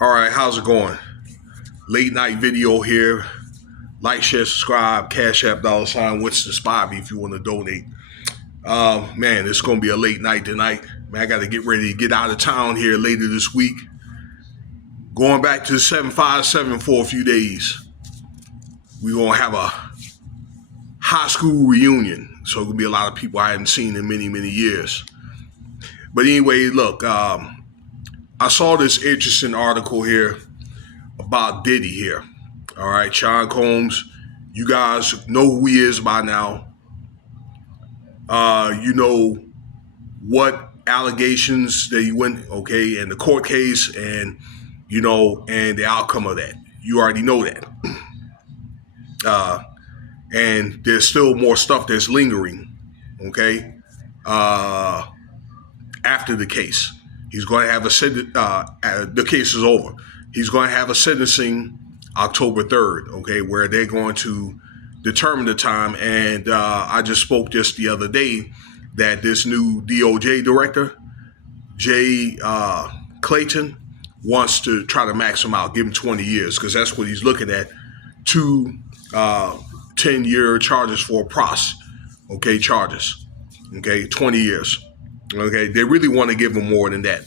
All right, how's it going? Late night video here. Like, share, subscribe, Cash App, $ Winston Spivey if you want to donate. Man, it's going to be a late night tonight. Man, I got to get ready to get out of town here later this week. Going back to 757 for a few days. We're going to have a high school reunion. So, going to be a lot of people I haven't seen in many, many years. But anyway, look, I saw this interesting article here about Diddy here. All right, Sean Combs, you guys know who he is by now. You know what allegations that he went, okay, and the court case and, and the outcome of that. You already know that. And there's still more stuff that's lingering, okay, after the case. He's going to have the case is over. He's going to have a sentencing October 3rd, okay, where they're going to determine the time. And I just spoke just the other day that this new DOJ director, Jay Clayton, wants to try to max him out, give him 20 years, because that's what he's looking at. 2 10-year charges for pros, okay, charges, okay, 20 years. Okay, they really want to give him more than that.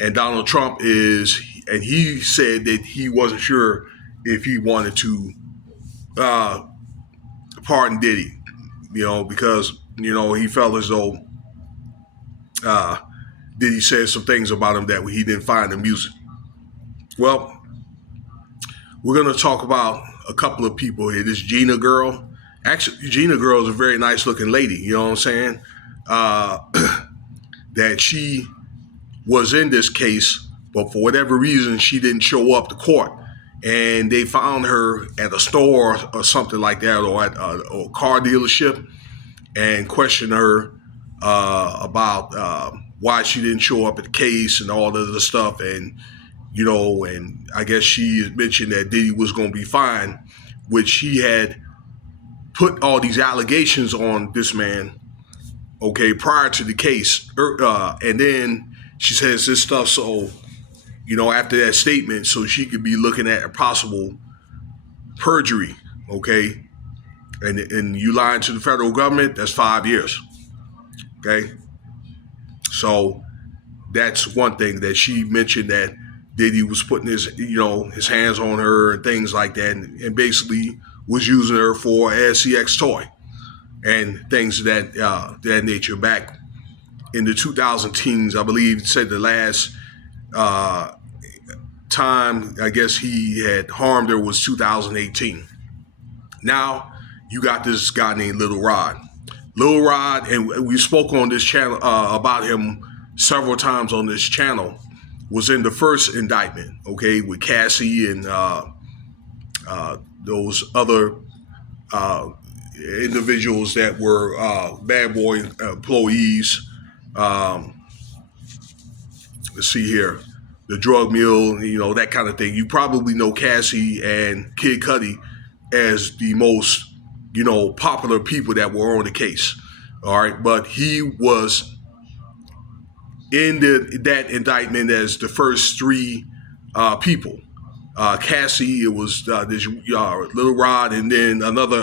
And Donald Trump he said that he wasn't sure if he wanted to pardon Diddy, because, he felt as though Diddy said some things about him that he didn't find amusing. Well, we're going to talk about a couple of people here. This Gina girl. Actually, Gina girl is a very nice looking lady, you know what I'm saying? That she was in this case, but for whatever reason, she didn't show up to court. And they found her at a store or something like that, or at a car dealership, and questioned her about why she didn't show up at the case and all the other stuff. And, and I guess she mentioned that Diddy was going to be fine, which he had put all these allegations on this man, okay, prior to the case. And then she says this stuff, so, after that statement, so she could be looking at a possible perjury, okay? And you lying to the federal government, that's 5 years, okay? So that's one thing that she mentioned, that Diddy was putting his hands on her and things like that, and basically was using her for an SCX toy and things of that nature. Back in the 2010s, I believe, said the last time I guess he had harmed her was 2018. Now you got this guy named Lil Rod. Lil Rod, and we spoke on this channel about him several times on this channel, was in the first indictment, okay, with Cassie and those other individuals that were bad boy employees. Let's see here, the drug mule, that kind of thing. You probably know Cassie and Kid Cudi as the most, popular people that were on the case. All right, but he was in that indictment as the first 3 people. Cassie, it was this Lil Rod, and then another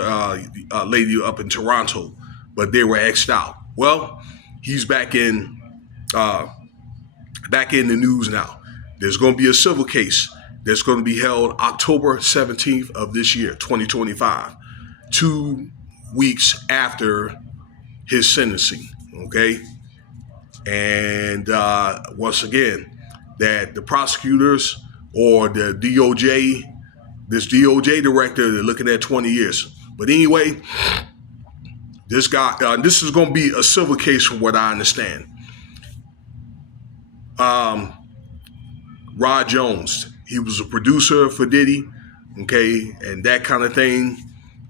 lady up in Toronto, but they were X'd out. Well, he's back in the news now. There's going to be a civil case that's going to be held October 17th of this year, 2025, 2 weeks after his sentencing, okay? And once again, that the prosecutors or the DOJ, this DOJ director, they're looking at 20 years. But anyway, this guy, this is going to be a civil case from what I understand. Rod Jones, he was a producer for Diddy, okay, and that kind of thing.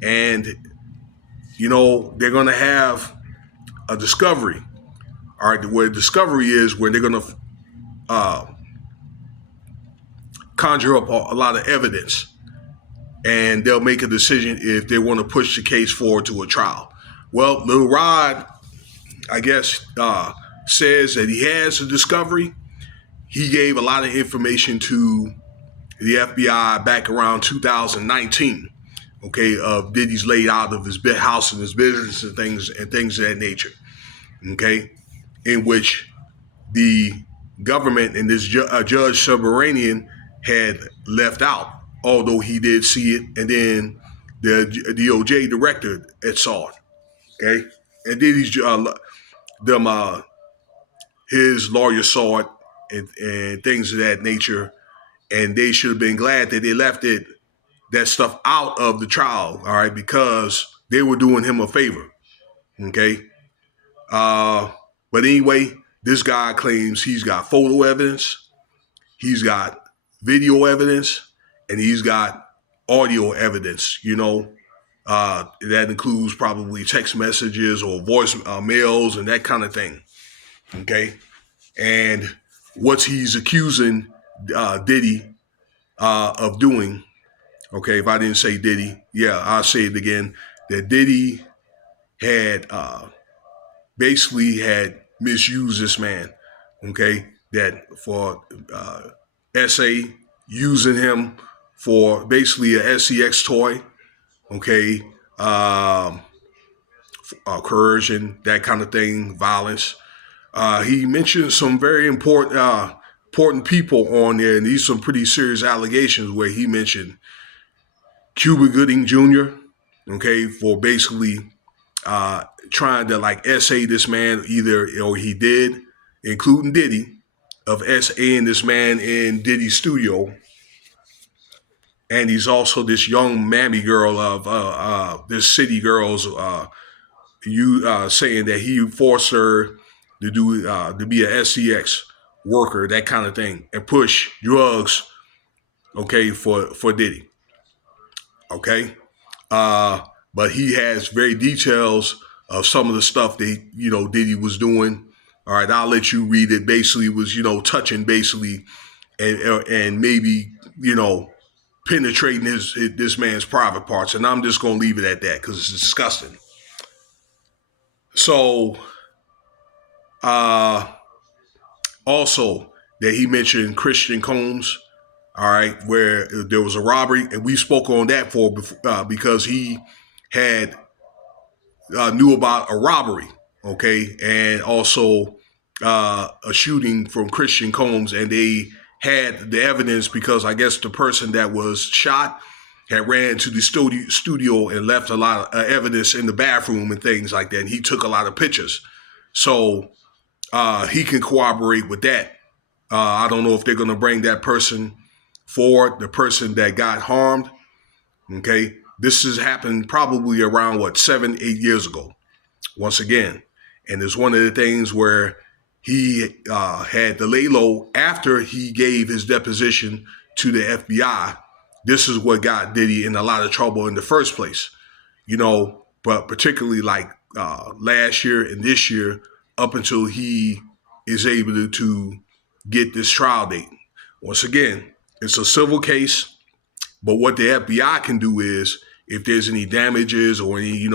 And, they're going to have a discovery. All right, where discovery is where they're going to conjure up a lot of evidence, and they'll make a decision if they want to push the case forward to a trial. Well, Lil Rod, I guess, says that he has a discovery. He gave a lot of information to the FBI back around 2019, okay, of Diddy's laid out of his house and his business and things of that nature, okay, in which the government and this Judge Subterranean had left out, although he did see it, and then the DOJ director had saw it, okay, and Diddy's them his lawyer saw it and things of that nature, and they should have been glad that they left that stuff out of the trial, all right, because they were doing him a favor, okay. But anyway, this guy claims he's got photo evidence, he's got video evidence, and he's got audio evidence. That includes probably text messages or voice mails and that kind of thing. Okay, and what he's accusing Diddy of doing. Okay, if I didn't say Diddy, yeah, I'll say it again. That Diddy had basically had misused this man. Okay, that for SA using him for basically a SEX toy. Okay, coercion, that kind of thing, violence. He mentioned some very important people on there, and these are some pretty serious allegations where he mentioned Cuba Gooding Jr., okay, for basically trying to like SA this man either, or he did, including Diddy, of SAing this man in Diddy's studio. And he's also this young mammy girl of this city girls saying that he forced her to do to be a SEX worker, that kind of thing, and push drugs, okay, for Diddy. Okay. But he has very details of some of the stuff that, Diddy was doing. All right, I'll let you read it. Basically, it was, touching basically and maybe, penetrating this man's private parts. And I'm just going to leave it at that because it's disgusting. So, also that he mentioned Christian Combs, all right, where there was a robbery, and we spoke on that because he had knew about a robbery, okay, and also a shooting from Christian Combs, and they had the evidence because I guess the person that was shot had ran to the studio and left a lot of evidence in the bathroom and things like that, and he took a lot of pictures. So he can corroborate with that. I don't know if they're going to bring that person forward, the person that got harmed. Okay, this has happened probably around 7-8 years ago. Once again, and it's one of the things where he had to lay low after he gave his deposition to the FBI. This is what got Diddy in a lot of trouble in the first place, but particularly like last year and this year, up until he is able to get this trial date. Once again, it's a civil case, but what the FBI can do is, if there's any damages or any,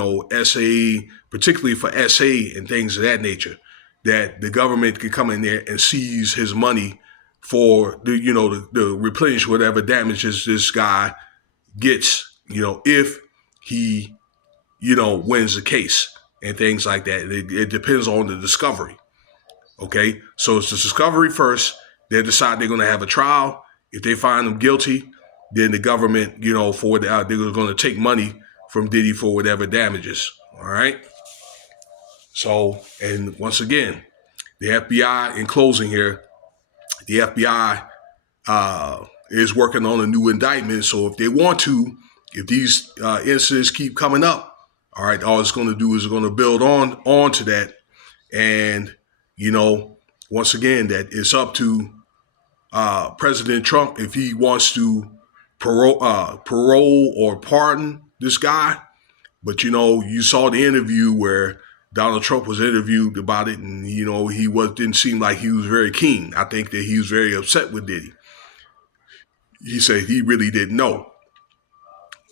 SA, particularly for SA and things of that nature, that the government can come in there and seize his money for the replenish whatever damages this guy gets, if he, wins the case and things like that. It depends on the discovery. Okay, so it's the discovery first. They decide they're going to have a trial. If they find him guilty, then the government, they're going to take money from Diddy for whatever damages. All right. So, and once again, the FBI, in closing here, the FBI is working on a new indictment. So if they want to, if these incidents keep coming up, all right, all it's going to do is going to build on to that. And, once again, that it's up to President Trump if he wants to parole or pardon this guy. But, you saw the interview where Donald Trump was interviewed about it, and, he didn't seem like he was very keen. I think that he was very upset with Diddy. He said he really didn't know.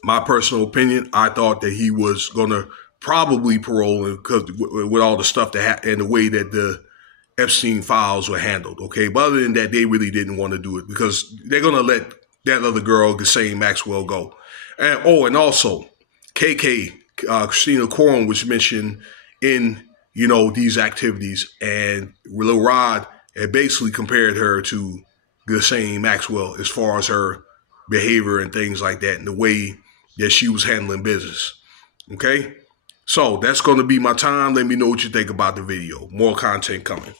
My personal opinion, I thought that he was going to probably parole him because with all the stuff that and the way that the Epstein files were handled. Okay. But other than that, they really didn't want to do it because they're going to let that other girl, Ghislaine Maxwell, go. And also, KK, Christina Corum, was mentioned in, these activities, and Lil Rod had basically compared her to Ghislaine Maxwell as far as her behavior and things like that, and the way that she was handling business. Okay? So that's going to be my time. Let me know what you think about the video. More content coming.